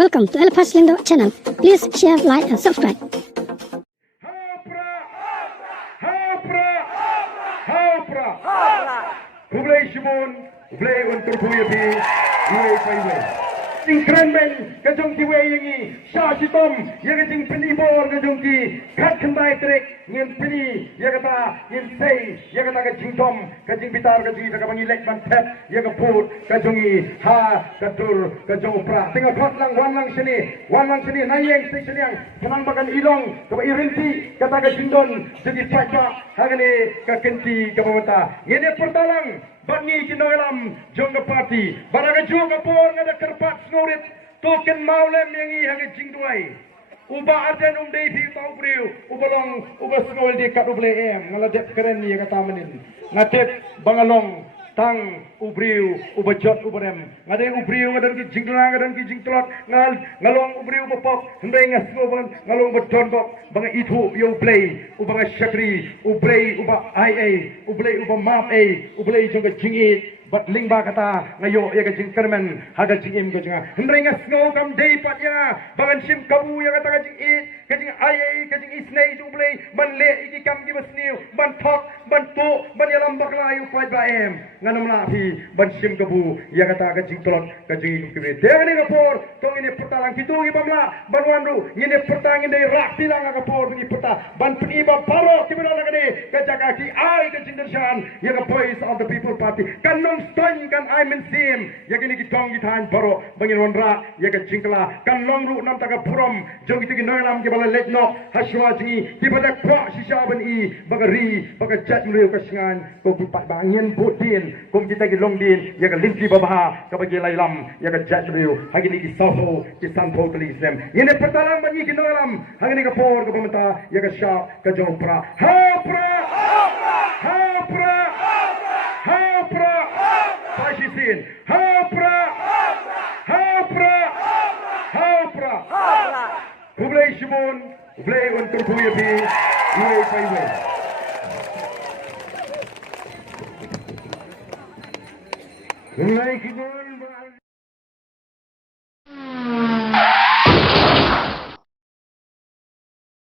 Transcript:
Welcome to El Lindo channel. Please share, like, and subscribe. Sing krenmen kajong ki wei yangi sha sitom yaga sing pini bor kajong ki khat khandai trek ngin pini yaga ta ngin sei yaga ta kajing tom kajing bitar kajing ta kabangi lek man phet yaga put kajong i ha katur kajong pra tengah khot lang wan lang sini nayeng sei seniang kanang bakan ilong ka irinti kata kajing don jadi paca hagane ka kenti ka bawata ngene pertalang bangi kinolam jongga party baraga juga por ngada kerpat snorit token maulem yang i hage jingduai uba arden dei fi tau priu ubalong uba snol di kat uble em ngaladep keren ni kata menin ngadep bangalong tang ubriu ubajot ubarem ngade ubriu ngadan ki jingduna ngadan ki jingtlot ngalong ubriu bopok hendai ngasgo ban ngalong bedon kok bang itu yo play ubang syakri ublei uba ia ublei uba map ublei jong jingi bat lingba kata ngayo ya gajing kermen haga jingim gajinga hendai ngasgo kam dei patya bangan sim kabu ya kata gajing gajing ia gajing isnei ublei ban le iki kam ki basniu ban thok ban tu ban yalam bakla yu pai ba em nganam la phi ban sim kabu ya kata gajing tolot gajing kibre degani kapor tong ini petalang kitungi bamla ban wandu ini petang ini rak tilang kapor ini peta ban peni ba paro kibra lagade kajaga ki ai gajing dershan ya ka voice of the people party kanum stoin kan I men sim ya gini ki tong gitan paro bangin wonra ya ka jingkla kan long ru nam taka purom jogi tigi noilam ki bala letno haswa jingi ki pada kwa shisha ban i bagari baga jat mriu ka singan ko ki pat bangin putin kum kita ki long din ya ka linti babaha ka bagi lailam ya ka jat mriu hagini ki soho ki sanpo kalisem ini pertalang bagi ki noilam hagini ka por ka pamata ya ka sha ka jopra ha pra Fashisin ha pra Kublai Shimon Kublai untuk Buyabi Uwe Paiwe Kublai Shimon